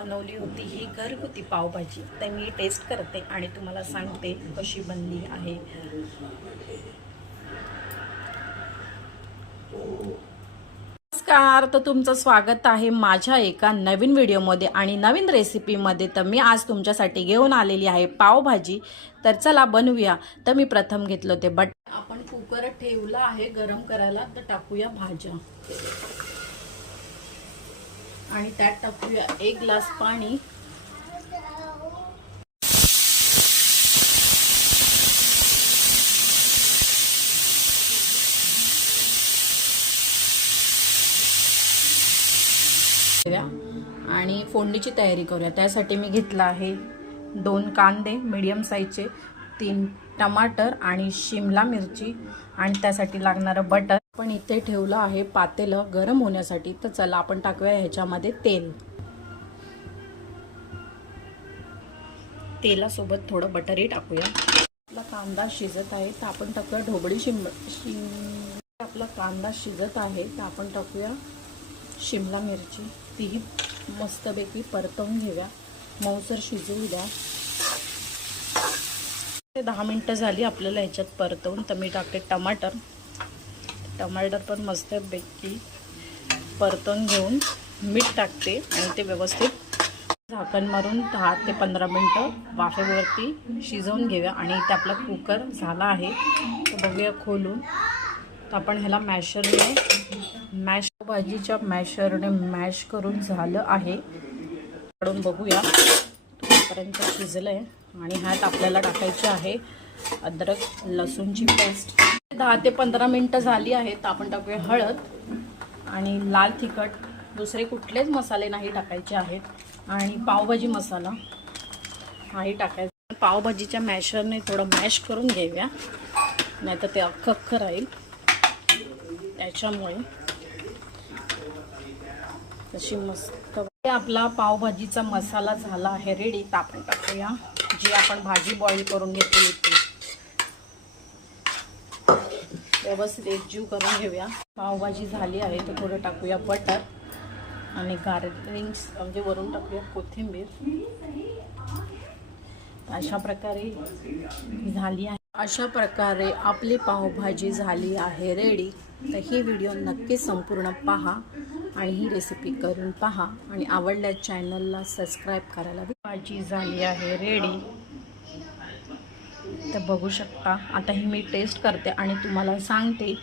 बनवली होती ही घरगुती पावभाजी, तर मी टेस्ट करते आणि तुम्हाला सांगते कशी बनली आहे। नमस्कार, तर तुमचं स्वागत आहे माझ्या एका नवीन व्हिडिओमध्ये आणि नवीन रेसिपीमध्ये। तर मी आज तुमच्यासाठी घेऊन आलेली आहे पावभाजी। तर चला बनवूया। तर मी प्रथम घेतलं ते आपण कुकर ठेवला आहे गरम करायला, तर टाकूया भाज्या आणि त्यात टाकूया 1 ग्लास पाणी। आणि फोडणीची तयारी करूया। त्यासाठी मी घेतला आहे 2 कांदे मीडियम साईजचे, 3 टमाटर आणि शिमला मिरची आणि त्यासाठी लागणारं बटर। पण इथे ठेवलं आहे पातेलं गरम होण्यासाठी। तर चला आपण टाकूया ह्याच्यामध्ये तेल। तेलासोबत थोडं बटरही टाकूया। आपला कांदा शिजत आहे तर आपण टाकूया ढोबळी आपला कांदा शिजत आहे तर आपण टाकूया शिमला मिरची। तीही मस्तपैकी परतवून घेऊया, मऊसर शिजवू द्या। 10 मिनिटं झाली आपल्याला ह्याच्यात परतवून। तर मी टाकते टमाटर पण मस्तपैकी परतवून घेऊन मीठ टाकते आणि ते व्यवस्थित झाकण मारून 10 ते 15 मिनिटं वाफेवरती शिजवून घेऊया। आणि इथे आपला कुकर झाला आहे तर बघूया खोलून। तर आपण ह्याला भाजीच्या मॅशरने मॅश करून झालं आहे। काढून बघूया तोपर्यंत शिजलंय। आणि ह्यात आपल्याला टाकायची आहे अद्रक लसूणची पेस्ट। 10 ते 15 मिनिटं झाली आहेत तर आपण टाकूया हळद आणि लाल तिखट। दुसरे कुठलेच मसाले नाही टाकायचे आहेत। आणि पावभाजी मसाला हाही टाकायचा। पावभाजीच्या मॅशरने थोडं मॅश करून घेऊया, नाहीतर ते अख्खं राहील त्याच्यामुळे। तशी मस्त आपला पावभाजीचा मसाला झाला आहे रेडी। तर आपण टाकूया जी आपण भाजी बॉईल करून घेतली ती, व्यवस्थित एकजीव करून घेऊया। पावभाजी झाली आहे तर थोडं टाकूया बटर आणि गार्निशिंग म्हणजे वरून टाकूया कोथिंबीर। अशा प्रकारे झाली आहे। अशा प्रकारे आपली पावभाजी झाली आहे रेडी। तर ही व्हिडिओ नक्की संपूर्ण पहा आणि ही रेसिपी करून पहा आणि आवडल्यास चॅनलला सबस्क्राईब करायला। भाजी झाली आहे रेडी तर बघू शकता। आता ही मी टेस्ट करते आणि तुम्हाला सांगते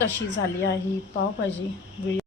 कशी झाली आहे पावभाजी।